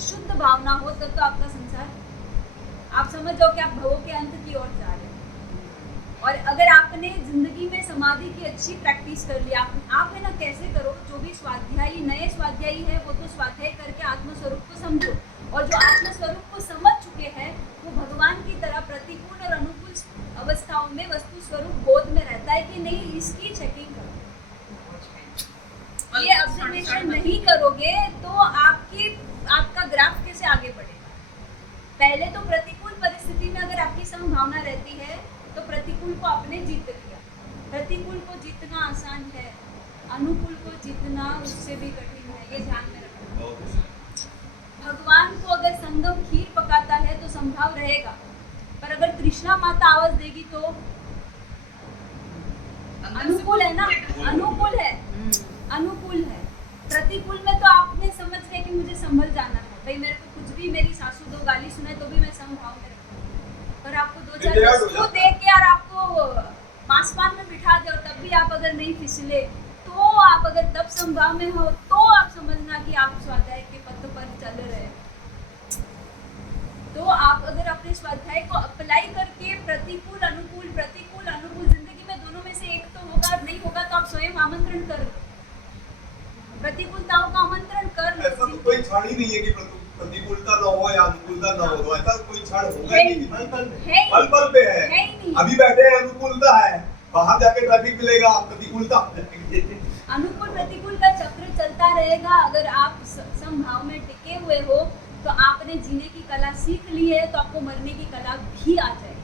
शुद्ध भावना हो तब तो आपका संसार, आप समझ जाओ कि आप भवों के अंत की ओर जा रहे हैं। और अगर आपने जिंदगी में समाधि की अच्छी प्रैक्टिस कर ली, आप है ना कैसे करो, जो भी स्वाध्यायी नए स्वाध्यायी है वो तो स्वाध्याय करके आत्मस्वरूप को समझो, और जो आत्मस्वरूप को समझ चुके हैं वो भगवान की तरह प्रतिकूल और अनुकूल अवस्थाओं में वस्तु स्वरूप बोध में रहता है कि नहीं, इसकी चेकिंग करो। ये ऑब्जर्वेशन नहीं करोगे तो आपका ग्राफ कैसे आगे बढ़ेगा। पहले तो प्रतिकूल परिस्थिति में अगर आपकी समभावना रहती है तो प्रतिकूल को आपने जीत लिया। प्रतिकूल को जीतना आसान है, अनुकूल को जीतना उससे भी कठिन है, ये ध्यान में रखना। भगवान को अगर संगम खीर पकाता है तो संभाव रहेगा, पर अगर तृष्णा माता आवाज देगी तो अनुकूल है ना, अनुकूल है, अनुकूल है। प्रतिकूल में तो आपने समझ गए कि मुझे संभल जाना है, भाई मेरे को कुछ भी मेरी सासू दो गाली सुनाए तो भी मैं संभाव में रखूंगी, पर आपको दो चार वस्तु देख के यार आपको पासपान में बिठा दे और तब भी आप अगर नहीं फिसले तो आप अगर तब संभाव में हो तो आप समझना कि आप स्वाध्याय के पथ पर चल रहे हैं। तो आप अगर अपने स्वाध्याय को अप्लाई करके प्रतिकूल अनुकूल जिंदगी में दोनों में से एक तो होगा, नहीं होगा तो आप स्वयं आमंत्रण कर लो, प्रतिकूलताओं का आमंत्रण कर लो। ऐसा तो कोई क्षण ही नहीं है कि प्रतिकूलता ना हो या अनुकूलता ना हो, ऐसा कोई क्षण होगा ही नहीं, पल पल पे है। अभी बैठे हैं अनुकूलता है, बाहर जाके ट्रैफिक मिलेगा प्रतिकूलता। अनुकूल प्रतिकूल का चक्र चलता रहेगा। अगर आप समभाव में टिके हुए हो तो आपने जीने की कला सीख ली है, तो आपको मरने की कला भी आ जाएगी।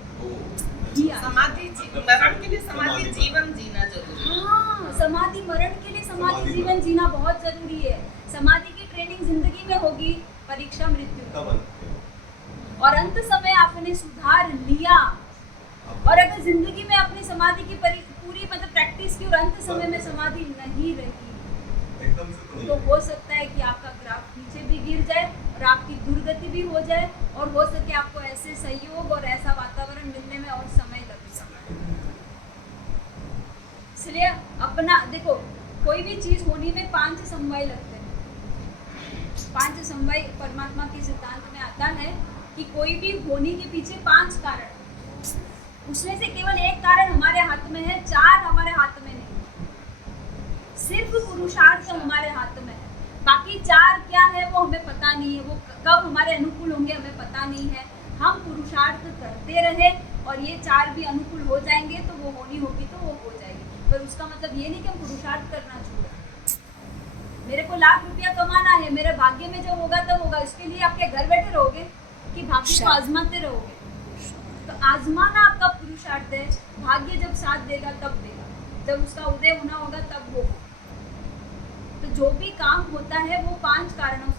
समाधि मरण के लिए समाधि जीवन जीना जरूरी है। हाँ, समाधि मरण के लिए समाधि जीवन जीना बहुत जरूरी है। समाधि की ट्रेनिंग जिंदगी में होगी, परीक्षा मृत्यु, और अंत समय आपने सुधार लिया। और अगर जिंदगी में अपनी समाधि की पूरी मतलब प्रैक्टिस की और अंत समय में समाधि नहीं रही तो हो सकता है कि आपका ग्राफ नीचे भी गिर जाए और आपकी दुर्गति भी हो जाए, और हो सके आपको ऐसे सहयोग और ऐसा वातावरण मिलने में और समय लग सके। इसलिए अपना देखो, कोई भी चीज होने में 5 समवाय लगते हैं। 5 समवाय परमात्मा के सिद्धांत में आता है कि कोई भी होने के पीछे 5 कारण, उसमें से केवल एक कारण हमारे हाथ में है, 4 हमारे हाथ में नहीं। सिर्फ पुरुषार्थ हमारे हाथ में है, बाकी 4 क्या है वो हमें पता नहीं है, वो कब हमारे अनुकूल होंगे हमें पता नहीं है। हम पुरुषार्थ करते रहे और ये 4 भी अनुकूल हो जाएंगे तो वो होनी होगी तो वो हो जाएगी, पर उसका मतलब ये नहीं कि हम पुरुषार्थ करना छोड़ें। मेरे को लाख रुपया कमाना है, मेरे भाग्य में जो होगा तब होगा, इसके लिए आपके घर बैठे रहोगे कि भाग्य को आजमाते रहोगे? तो आजमाना आपका पुरुषार्थ है। भाग्य जब साथ देगा तब देगा, जब उसका उदय होना होगा तब वो। तो जो भी काम होता है वो 5 कारणों